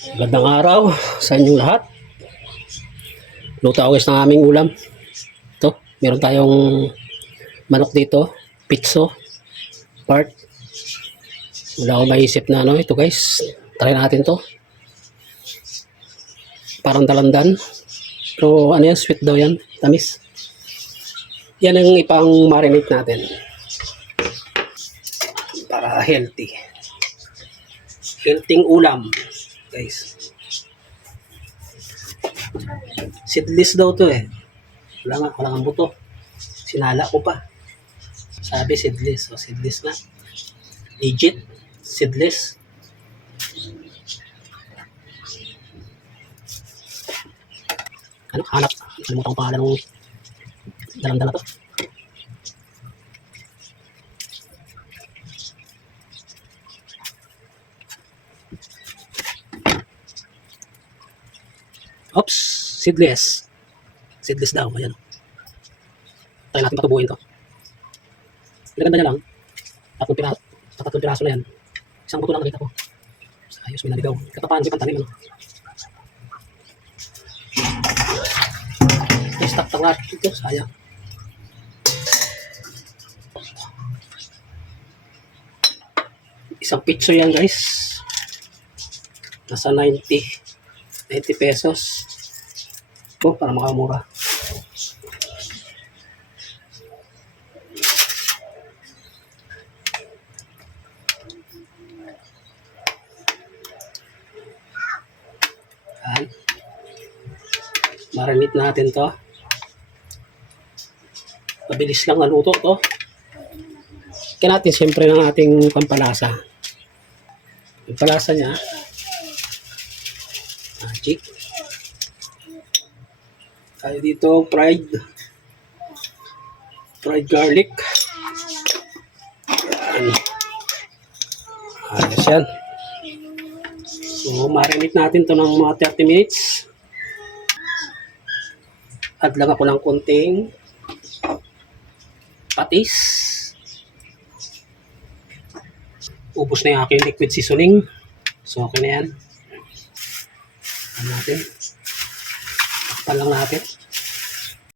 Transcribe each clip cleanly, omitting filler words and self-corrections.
Magandang araw sa inyong lahat. Luto guys ng aming ulam. Ito, meron tayong manok dito, pitso, part. Wala akong maisip na ano ito guys. Try natin to. Parang dalandan. Pero ano yan, sweet daw yan, tamis. Yan ang ipang marinate natin. Para healthy. Healthy ulam, guys. Seedless daw to eh. Wala nga buto. Sinala ko pa. Sabi seedless. So seedless na. Legit. Seedless. Ano? Hanap. Kalimutan ko pangalan ng dalang-dala to. Oops. Seedless. Seedless daw. Ayan. Try natin patubuin to. Pinaganda niya lang. Tatlong piraso na yan. Isang buto lang nakita ko. Ayos, may naligaw. Katapaan si pantanim. Ano? I-stack tangat ito. Sayang. Isang pitso yan guys. Nasa 90 pesos. Oh, para makamura. Yan. Marinate natin to. Mabilis lang naluto to. Kaya natin siyempre ng ating pampalasa. Pampalasa niya. Magic. Tayo dito, fried garlic. Yan. Ayos yan. So, marinate natin to ng mga 30 minutes. Add lang ako ng konting patis. Ubos na yung aking liquid seasoning. So, okay na yan. Ano natin? Takpan lang natin.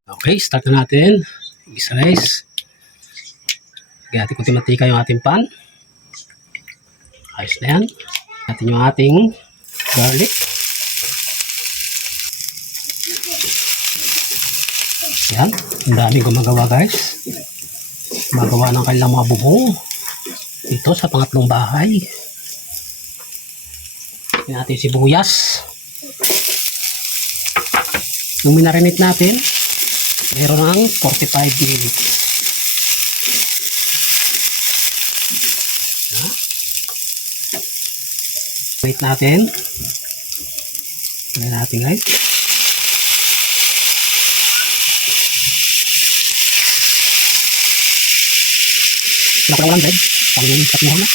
Okay, start na natin. Isa guys. Gati ko timatika yung ating pan. Ayos na yan. Natin yung ating garlic. Yan. Ang daming gumagawa guys. Gumagawa ng kanilang mga bubong. Dito sa pangatlong bahay. Yan natin sibuyas. Yung minarinate natin, meron ng 45 minutes. Wait natin. Tignan natin guys. Wala lang guys. Parang yung tapuhan na.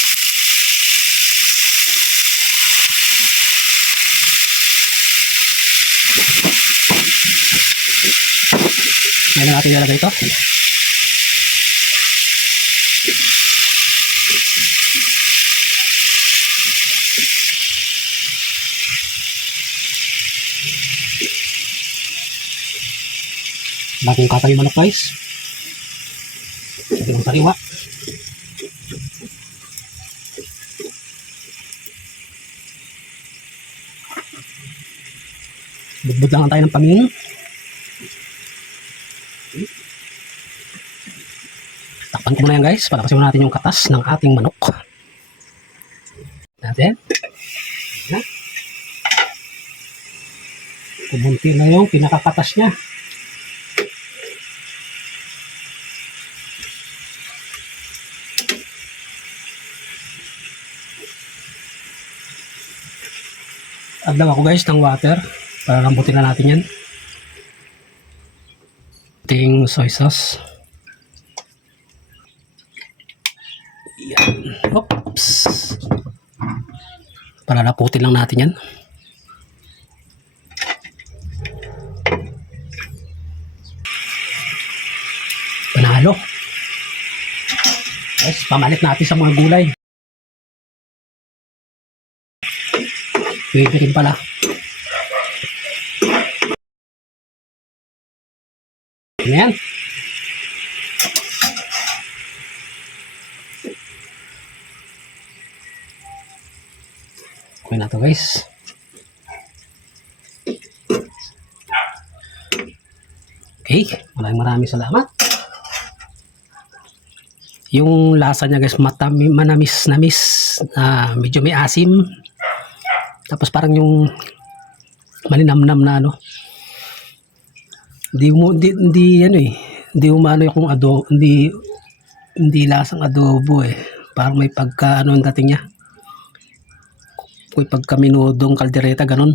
Ngayon natin ilalagay ito. Bagong katayo manok guys. Ito yung sariwa. Budbud lang tayo ng pangin. Takpan ko muna yan guys para kasi natin yung katas ng ating manok. Natin. Kumunti na yung pinakakatas niya. Add lang ako guys ng water para lambutin na natin yan. Ating soy sauce. Yan. Oops. Para laputin lang natin yan. Panalo. Guys, pamalit natin sa mga gulay. Pwede rin pala. Ayan. Okay na to guys. Okay, maraming salamat. Yung lasa niya guys, manamis-namis, medyo may asim. Tapos parang yung malinamnam na ano. Hindi ano eh. Hindi umano yung adobo, hindi lasang adobo eh. Parang may pagka ano ang dating niya. May pagka minudong kaldereta ganun.